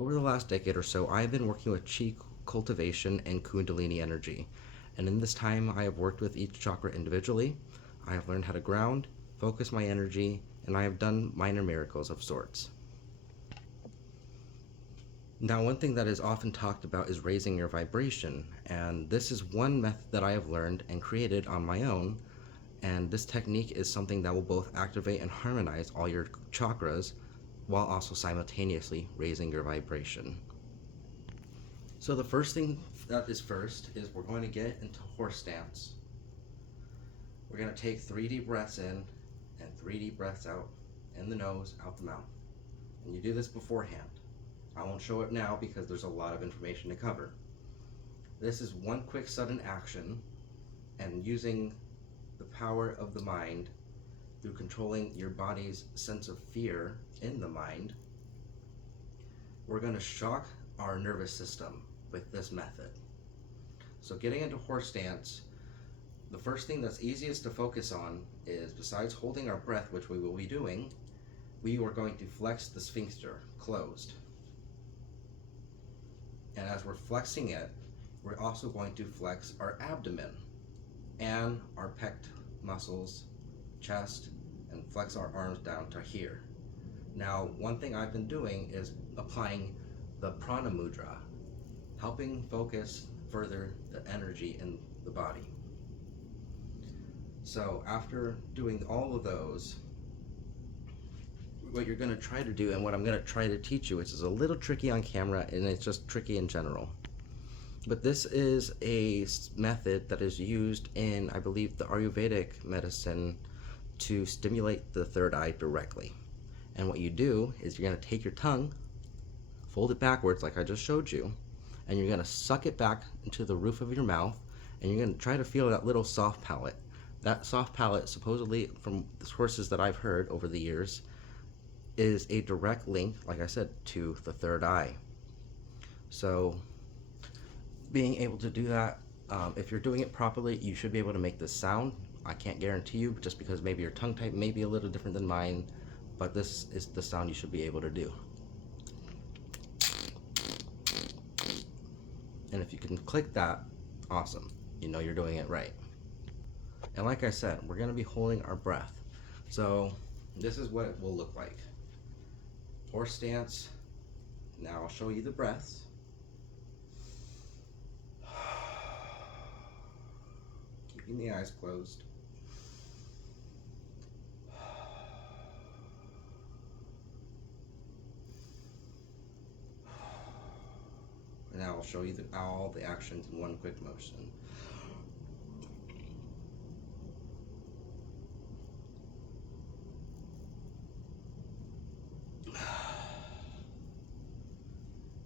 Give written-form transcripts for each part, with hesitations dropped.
Over the last decade or so, I have been working with chi cultivation and kundalini energy. And in this time, I have worked with each chakra individually. I have learned how to ground, focus my energy, and I have done minor miracles of sorts. Now, one thing that is often talked about is raising your vibration, and this is one method that I have learned and created on my own. And this technique is something that will both activate and harmonize all your chakras while also simultaneously raising your vibration. So the first thing that is first is we're going to get into horse stance. We're going to take 3 deep breaths in and 3 deep breaths out, in the nose, out the mouth. And you do this beforehand. I won't show it now because there's a lot of information to cover. This is one quick sudden action, and using the power of the mind through controlling your body's sense of fear in the mind, we're going to shock our nervous system with this method. So getting into horse stance, the first thing that's easiest to focus on is, besides holding our breath, which we will be doing, we are going to flex the sphincter closed. And as we're flexing it, we're also going to flex our abdomen and our pec muscles, chest, and flex our arms down to here. Now, one thing I've been doing is applying the prana mudra, helping focus further the energy in the body. So after doing all of those, what you're going to try to do, and what I'm going to try to teach you, which is a little tricky on camera, and it's just tricky in general, but this is a method that is used in, I believe, the Ayurvedic medicine to stimulate the third eye directly. And what you do is you're going to take your tongue, fold it backwards like I just showed you, and you're going to suck it back into the roof of your mouth, and you're going to try to feel that little soft palate. That soft palate, supposedly from the sources that I've heard over the years, is a direct link, like I said, to the third eye. So being able to do that, if you're doing it properly, you should be able to make this sound. I can't guarantee you, just because maybe your tongue type may be a little different than mine, but this is the sound you should be able to do. And if you can click that, awesome. You know you're doing it right. And like I said, we're going to be holding our breath. So this is what it will look like. Horse stance. Now I'll show you the breaths. Keeping the eyes closed. And now I'll show you all the actions in one quick motion.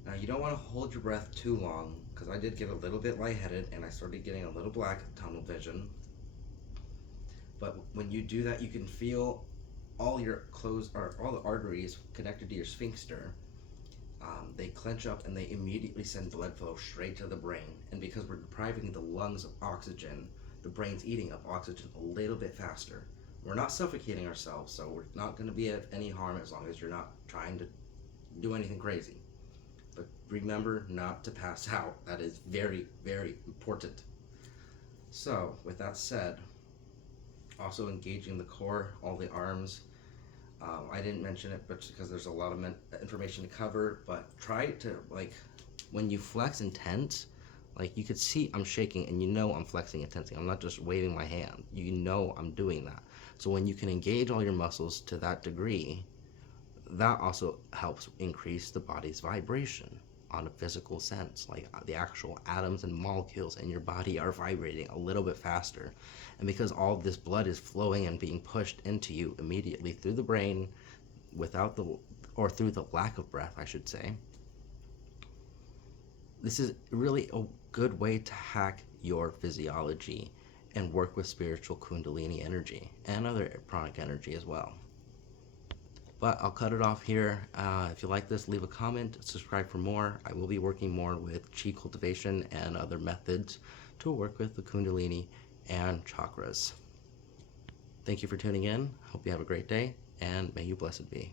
Now you don't want to hold your breath too long, because I did get a little bit lightheaded and I started getting a little black tunnel vision. But when you do that, you can feel all your all the arteries connected to your sphincter. They clench up and they immediately send blood flow straight to the brain. And because we're depriving the lungs of oxygen, the brain's eating up oxygen a little bit faster. We're not suffocating ourselves, so we're not going to be at any harm as long as you're not trying to do anything crazy. But remember not to pass out. That is very, very important. So with that said, also engaging the core, all the arms. I didn't mention it, but because there's a lot of information to cover, but try to, like, when you flex and tense, like, you could see I'm shaking and you know I'm flexing and tensing. I'm not just waving my hand. You know I'm doing that. So when you can engage all your muscles to that degree, that also helps increase the body's vibration on a physical sense. Like, the actual atoms and molecules in your body are vibrating a little bit faster. And because all this blood is flowing and being pushed into you immediately through the brain through the lack of breath, I should say, this is really a good way to hack your physiology and work with spiritual kundalini energy and other pranic energy as well. But I'll cut it off here. If you like this, leave a comment, subscribe for more. I will be working more with chi cultivation and other methods to work with the kundalini and chakras. Thank you for tuning in. Hope you have a great day, and may you blessed be.